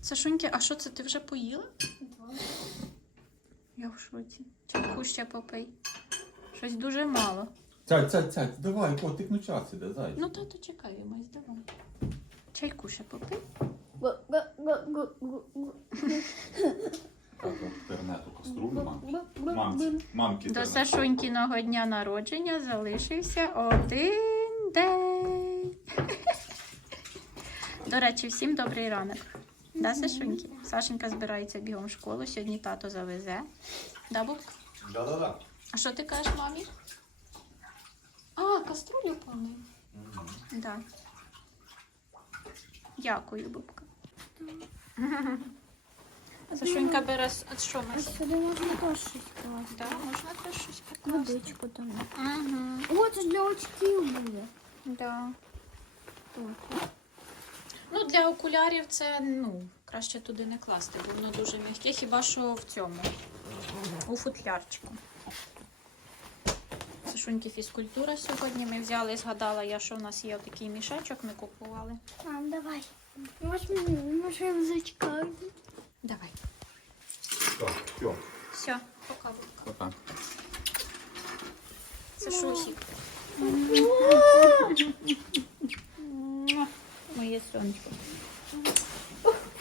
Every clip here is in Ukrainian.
Сашуньки, а що це ти вже поїла? Я в шоці. Чайку ще попий. Щось дуже мало. Цять, цять, цять, давай, котик, ну час іде, зай. Ну, тато чекає, май давай. Чайку ще попий. Так, інтернету каструлю мамки. Мамці, мамки. До треба. Сашунькіного дня народження залишився один день. До речі, всім добрий ранок. Да, Сашуньки? Сашенька збирається бігом в школу, сьогодні тато завезе. Да, Бубка? Да-да-да. А що ти кажеш мамі? А, каструлю помив. Да. Дякую, Бубка. Сашунька бере. с- а Що ми? Сюди можна теж щось класти. Да, можна теж щось покласти. Водичку там. Угу. О, це ж для очків буде. Да. Тут. Ну, для окулярів це ну, краще туди не класти, бо воно дуже м'яке, хіба що в цьому, у футлярчику. Сашуньки фізкультура сьогодні ми взяли, згадала я, що в нас є такий мішечок, ми купували. Мам, давай. Може, може я зачекаю. Давай. Так, все, Все, пока. Вовка. пока. Сашусік. Моє сонечко.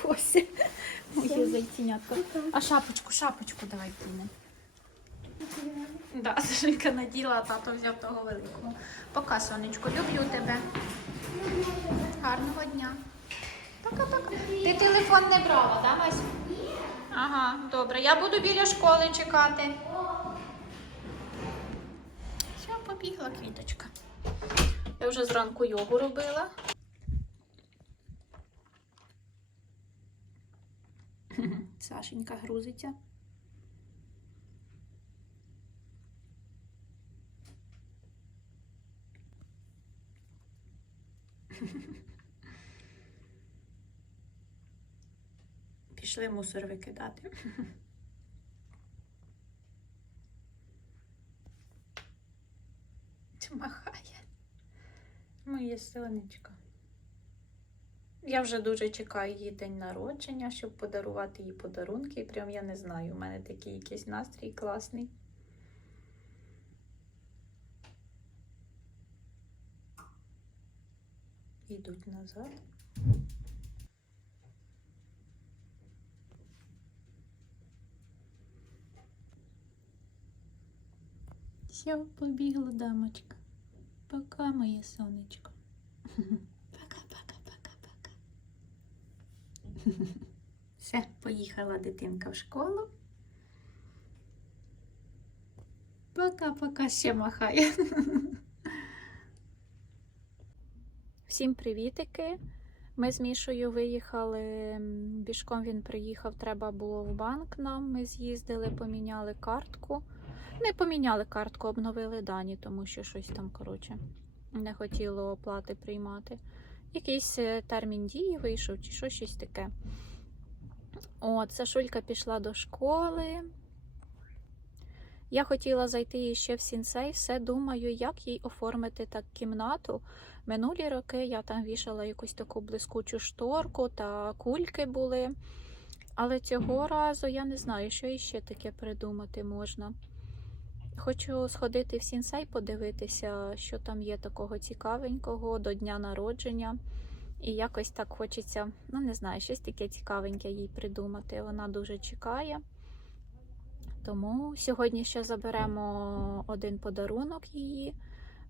Ось. Моє зайцінятко. А шапочку, шапочку давай кинемо. Да, Сашенька наділа, а тато взяв того великого. Пока, сонечко, люблю тебе. Гарного дня. Пока-пока. Ти телефон не брала, да, Вась? Ага, добре. Я буду біля школи чекати. Все, побігла квіточка. Я вже зранку йогу робила. Сашенька грузиться. Пішли мусор викидати. Махає. Моє сонечко. Я вже дуже чекаю її день народження, щоб подарувати їй подарунки. І прям я не знаю, у мене такий якийсь настрій класний. Йдуть назад. Все, побігла дамочка. Пока, моє сонечко. Пока-пока-пока-пока. Все, поїхала дитинка в школу. Пока-пока ще махає. Всім привітики. Ми з Мішою виїхали. Бішком він приїхав, треба було в банк нам. Ми з'їздили, поміняли картку. Не поміняли картку, обновили дані, тому що щось там, коротше, не хотіло оплати приймати. Якийсь е, термін дії вийшов, чи що щось таке. От, Сашулька пішла до школи. Я хотіла зайти ще в сінсей, все думаю, як їй оформити так кімнату. Минулі роки я там вішала якусь таку блискучу шторку та кульки були. Але цього разу я не знаю, що іще таке придумати можна. Хочу сходити в сінсей, подивитися, що там є такого цікавенького до дня народження. І якось так хочеться, ну не знаю, щось таке цікавеньке їй придумати. Вона дуже чекає. Тому сьогодні ще заберемо один подарунок її.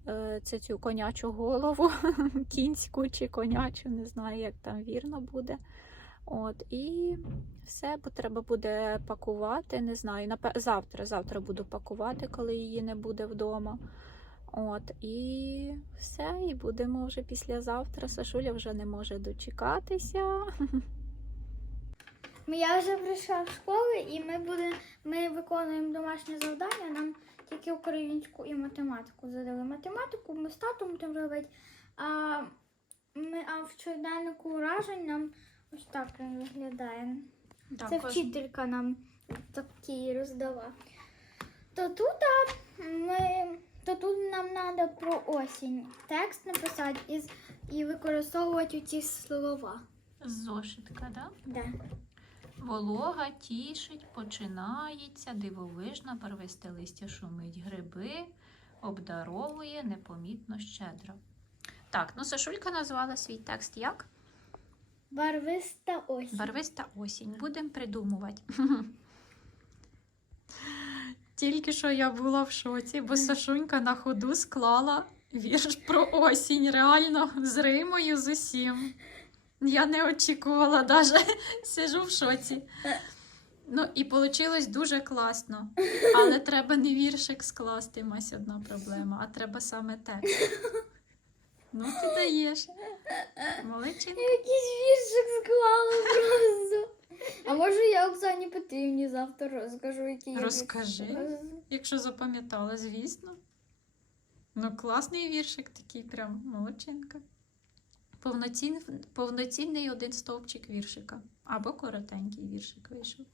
Е, Це цю конячу голову, кінську чи конячу, не знаю, як там вірно буде. От, і все, бо треба буде пакувати. Не знаю, завтра, завтра буду пакувати, коли її не буде вдома. От, і все, і будемо вже післязавтра. Сашуля вже не може дочекатися. Я вже прийшла в школу і ми буде, ми виконуємо домашнє завдання. Нам тільки українську і математику задали. Математику ми з татом там робить. А, ми, а в щоденнику уражень нам ось так він виглядає. Це вчителька нам такі роздала. То тут, а, ми, то тут нам треба про осінь текст написати і, і використовувати ці слова. Зошитка, да? Да. Волога тішить, починається, дивовижна, барвисте листя шумить гриби, обдаровує непомітно щедро. Так, ну Сашулька назвала свій текст як? Барвиста ось. Барвиста осінь. Будемо придумувати. Тільки що я була в шоці, бо Сашунька на ходу склала вірш про осінь. Реально з Римою з усім. Я не очікувала навіть. Сижу в шоці. Ну і вийшло дуже класно. Але треба не віршик скласти, мась одна проблема, а треба саме текст. Ну, ти даєш. Молодчинка. Якийсь віршик склала просто. А може я Оксані Петрівні завтра розкажу, який я Розкажи. віршик. Якщо запам'ятала, звісно. Ну, класний віршик такий, прям молодчинка. Повноцін... Повноцінний один стовпчик віршика. Або коротенький віршик вийшов.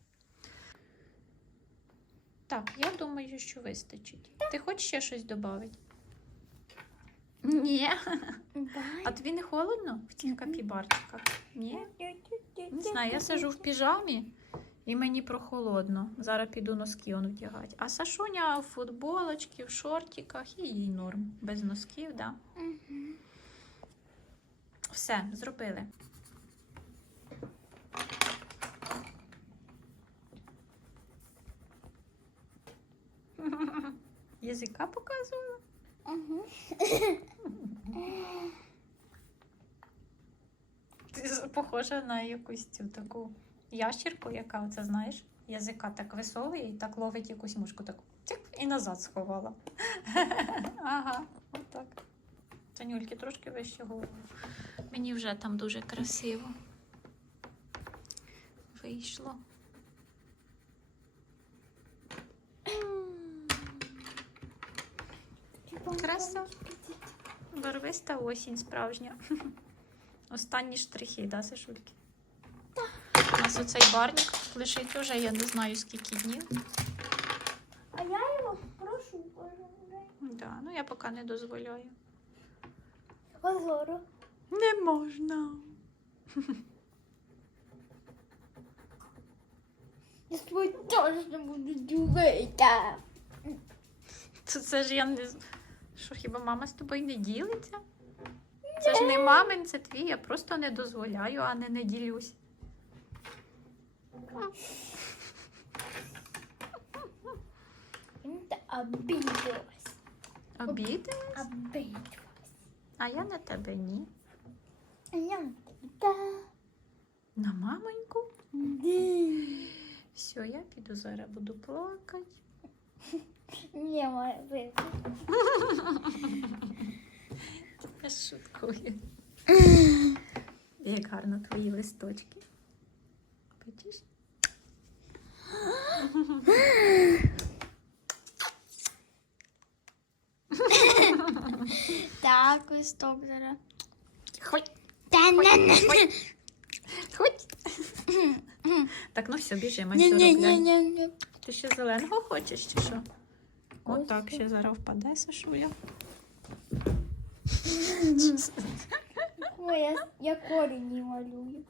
Так, я думаю, що вистачить. Ти хочеш ще щось додати? Ні. А тобі не холодно в цих капібарчиках? Ні? Не знаю, я сижу в піжамі і мені прохолодно. Зараз піду носки он вдягати. А Сашуня в футболочці, в шортиках і їй норм. Без носків, да. Все, зробили. Язика показую. Ти похожа на якусь цю таку ящірку, яка оце знаєш, язика так висовує і так ловить якусь мушку, так цик, і назад сховала. Ага, отак. Танюльки трошки вище голову. Мені вже там дуже красиво. Вийшло. Краса. Барвиста осінь справжня. Останні штрихи, да, Сашульки? У нас оцей барник лишить уже, я не знаю скільки днів. А я його прошу. Да, ну я поки не дозволяю. Позору. Не можна. Я з тобою теж не буду ділити. Це, ж я не. з- Що хіба мама з тобою не ділиться? Це ж не мамин, це твій, я просто не дозволяю, а не не ділюсь. Він та обиделась. А я на тебе ні. А я та. На мамоньку? Ді. Все, я піду зараз буду плакати. Не. Я шуткую. Як гарно твої листочки. Бачиш? Так, листок зараз. Ходь, Та не не ходь. Так, ну все, біжимо, не робляй. не не Ти ще зеленого хочеш чи що? От так, ще зараз впаде Сашуля. Ой, я, я корінь малюю.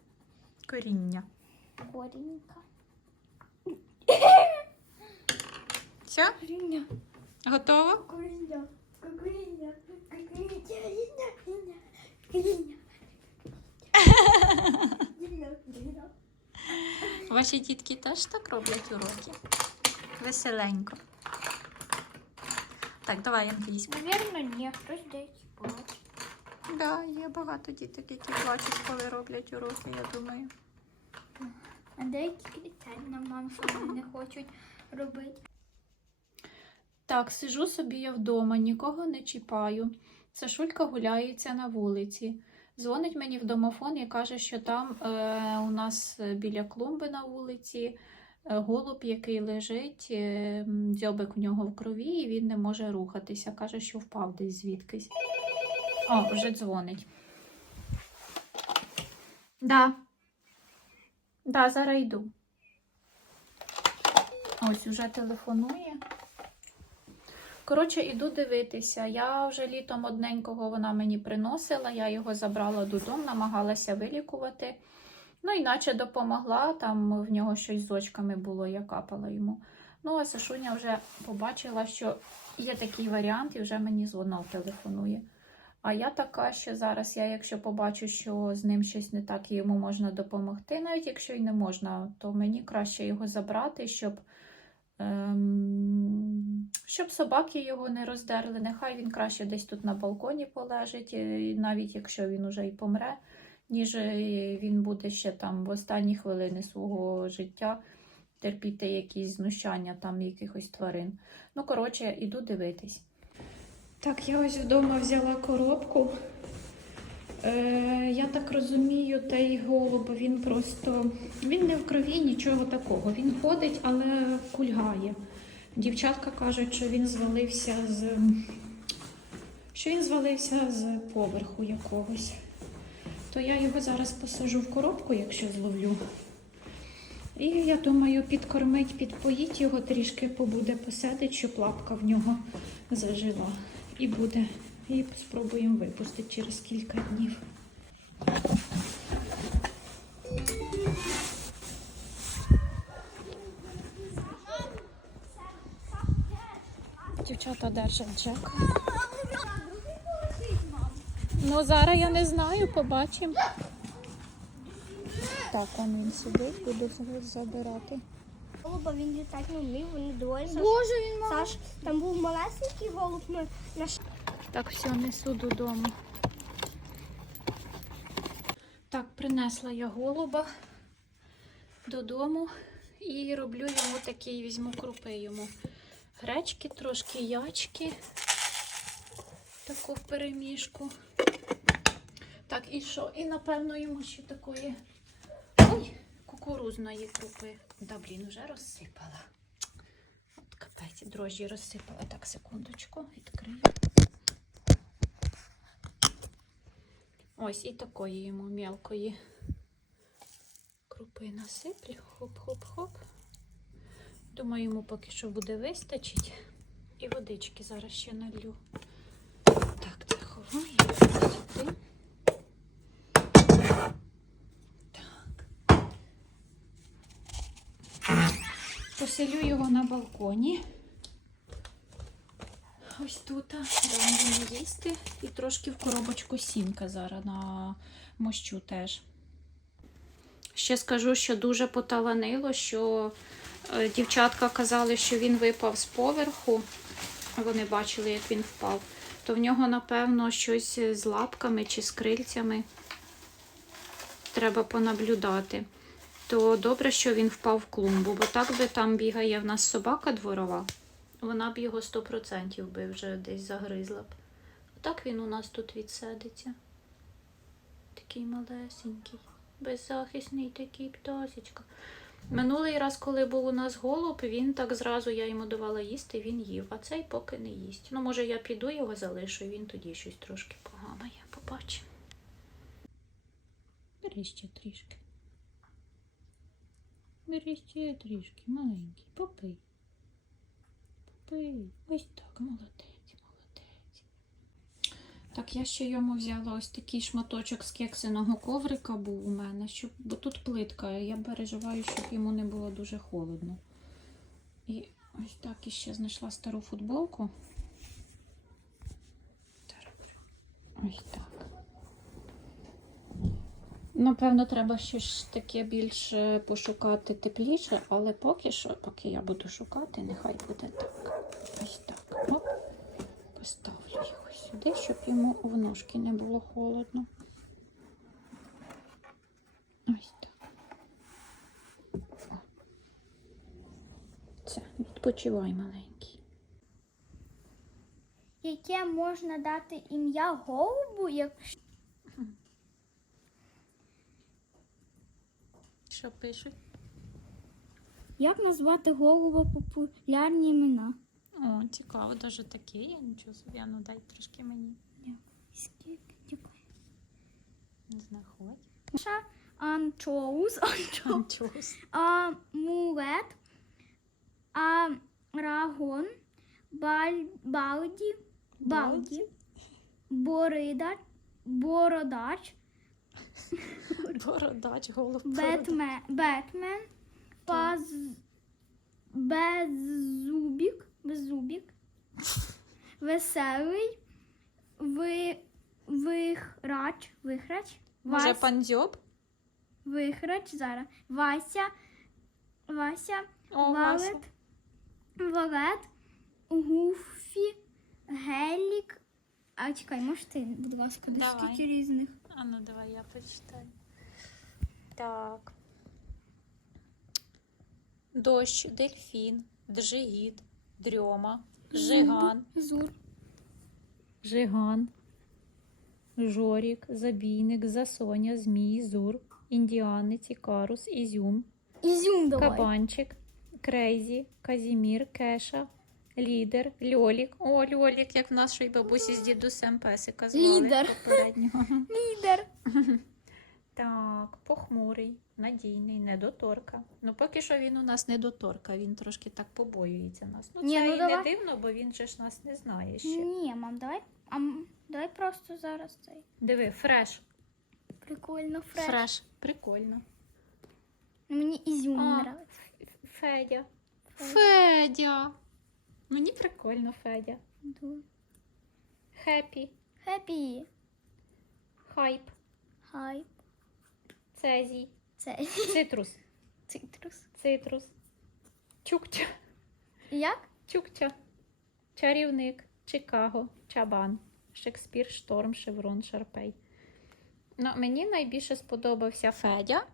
Коріння. Корінька. Все, Коріння. готово? Коріння. Коріння. Коріння. Коріння. Коріння. Коріння. Ваші дітки теж так роблять уроки. Веселенько. Так, давай англійську. Наверно, ні, хтось десь бачить. Да, є багато діток, які плачуть, коли роблять уроки, я думаю. А деякі кричать на мам, що вони не хочуть робити. Так, сижу собі я вдома, нікого не чіпаю. Сашулька гуляється на вулиці. Дзвонить мені в домофон і каже, що там е, у нас е, біля клумби на вулиці голуб, який лежить, е, дзьобик у нього в крові, і він не може рухатися. Каже, що впав десь звідкись. О, вже дзвонить. Да. Да, зараз йду. Ось уже телефонує. Коротше, іду дивитися. Я вже літом одненького вона мені приносила, я його забрала додому, намагалася вилікувати. Ну, іначе допомогла, там в нього щось з очками було, я капала йому. Ну, а Сашуня вже побачила, що є такий варіант, і вже мені знов телефонує. А я така, що зараз я, якщо побачу, що з ним щось не так і йому можна допомогти, навіть якщо й не можна, то мені краще його забрати, щоб, ем, щоб собаки його не роздерли. Нехай він краще десь тут на балконі полежить, і навіть якщо він уже і помре, ніж е, він буде ще там в останні хвилини свого життя терпіти якісь знущання там якихось тварин. Ну, коротше, іду дивитись. Так, я ось вдома взяла коробку. Е, я так розумію, той голуб, він просто він не в крові, нічого такого. Він ходить, але кульгає. Дівчатка кажуть, що він звалився з що він звалився з поверху якогось. То я його зараз посажу в коробку, якщо зловлю. І я думаю, підкормить, підпоїть його трішки побуде, посадить, щоб лапка в нього зажила. І буде. І спробуємо випустити через кілька днів. Дівчата держать Джека. Ну, зараз я не знаю, побачимо. Так, он він сидить, буде забирати. Голуба він літати не вмів, вони двоє. Боже, він мав. Саш, там був малесенький голуб на, на ш- Так, все, несу додому. Так, принесла я голуба додому і роблю йому такий, візьму крупи йому. Гречки, трошки ячки. Таку перемішку. Так, і що? І напевно йому ще такої ой, кукурузної крупи. Да, блін, вже розсипала. От капець, дрожжі розсипала. Так, секундочку, відкрию. Ось і такої йому мелкої крупи насиплю. Хоп-хоп-хоп. Думаю, йому поки що буде вистачить. І водички зараз ще налью. Так, це ховаю. Сюди. Поселю його на балконі. Ось тут дам йому їсти і трошки в коробочку сімка зараз на мощу теж. Ще скажу, що дуже поталанило, що е, дівчатка казали, що він випав з поверху. Вони бачили, як він впав. То в нього, напевно, щось з лапками чи з крильцями. Треба понаблюдати. То добре, що він впав в клумбу, бо так би там бігає в нас собака дворова. Вона б його 100% би вже десь загризла б. Так він у нас тут відсадиться. Такий малесенький, беззахисний такий птасечка. Минулий раз, коли був у нас голуб, він так зразу я йому давала їсти, він їв, а цей поки не їсть. Ну, може, я піду його залишу, і він тоді щось трошки погамає. Побачимо. Бери трішки. Бери ще трішки, маленький, попий. Пий. Ось так, молодець, молодець. Так, я ще йому взяла ось такий шматочок з кексиного коврика був у мене, щоб, бо тут плитка, я переживаю, щоб йому не було дуже холодно. І ось так іще знайшла стару футболку. Ось так. Напевно, треба щось таке більш е, пошукати тепліше, але поки що, поки я буду шукати, нехай буде так. Ось так. Оп. Поставлю його сюди, щоб йому в ножки не було холодно. Ось так. О. Це, відпочивай маленький. Яке можна дати ім'я голубу, якщо Що пишуть? як назвати голуба популярні імена? О, цікаво, даже таке, я нічого собі, ну дай трошки мені. Дякую. Знаходь. Анчоус, анчоус, амулет, арагон, баль, балді, балді, боридач, бородач, Бородач, голуб. Бетмен, Бетмен, Паз, Беззубік, Беззубік, Веселий, ви, Вихрач, Вихрач, Може, Вась, Вихрач, зараз, Вася, Вася, О, Вася. Валет, Валет, Гуфі, Гелік. А чекай, можеш ти, будь ласка, Давай. скільки різних? А ну давай я почитаю. Так. Дощ, дельфін, джигіт, дрьома, жиган, Зур. жиган, жорік, забійник, засоня, змій, зур, індіанець, ікарус, ізюм, Ізюм давай. кабанчик, крейзі, казімір, кеша, лідер, льолік. О, льолік, як в нашої бабусі з дідусем песика звали Лідер. попереднього. Лідер. Так, похмурий, надійний, недоторка. Ну, поки що він у нас недоторка, він трошки так побоюється нас. Ну, Ні, це ну, і давай. не дивно, бо він же ж нас не знає ще. Ні, мам, давай. А, м, давай просто зараз цей. Диви, фреш. Прикольно, фреш. Фреш. Прикольно. Мені ізюм А. нравиться. Федя. Федя. Мені прикольно, Федя. Хеппі, Хеппі. хайп, Хай. цезій, Це цитрус, цитрус. цитрус, чукча, Як? чукча, чарівник, Чикаго, чабан, Шекспір, шторм, шеврон, шарпей. Ну, мені найбільше сподобався Федя.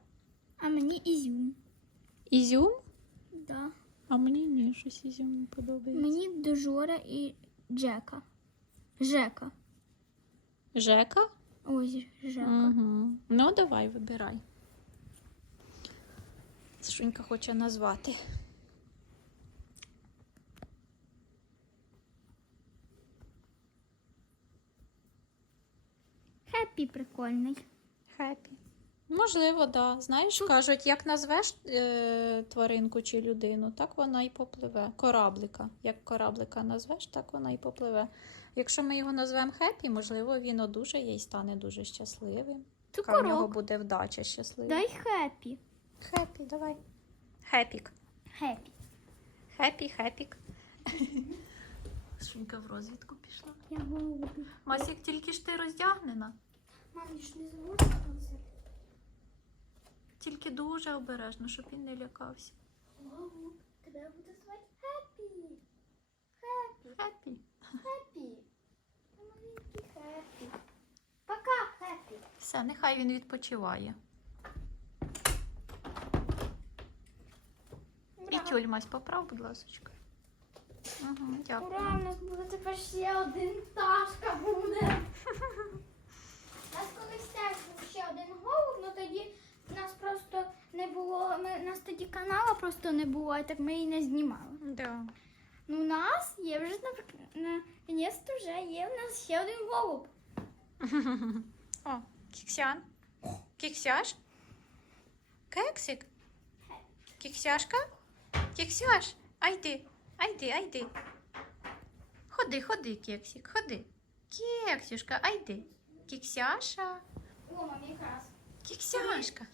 А мені ізюм. Ізюм? Да. А мені ні, щось ізюм не подобається. Мені Дожора і Джека. Жека. Жека? Ось Жека. Угу. Ну, давай, вибирай. Шунька хоче назвати. Хеппі прикольний. Хеппі. Можливо, так. Да. Знаєш, кажуть, як назвеш е, тваринку чи людину, так вона і попливе. Кораблика. Як кораблика назвеш, так вона і попливе. Якщо ми його назвемо Хеппі, можливо, він одужає і стане дуже щасливим. Така в нього буде вдача щаслива. Дай хеппі. Хеппі, давай. Хепік. Хеппі. Хеппі, хепік. Шунька в розвідку пішла. Я голубі. Масік, тільки ж ти роздягнена. Мам, ж не концерт. Тільки дуже обережно, щоб він не лякався. Голуб. Тебе буде звати Хеппі. Хеппі. Хеппі. Хеппі. Маленький Хеппі. Пока, Хеппі. Все, нехай він відпочиває. І тюльмась поправ, будь ласка. Угу, дякую. Ура, у нас буде тепер ще один пташка буде. У нас колись теж був ще один голуб, ну тоді у нас просто не було, ми, у нас просто не було, і так ми її не знімали. Да. Ну, у нас є вже, наприклад, наконець вже є у нас ще один голуб. О, кіксян. Кіксяш? Кексик? Кіксяшка? Кіксяш? Айди, айди, айди. Ходи, ходи, кексик, ходи. Кексюшка, айди. Кіксяша. О, мам, якраз. Кіксяшка.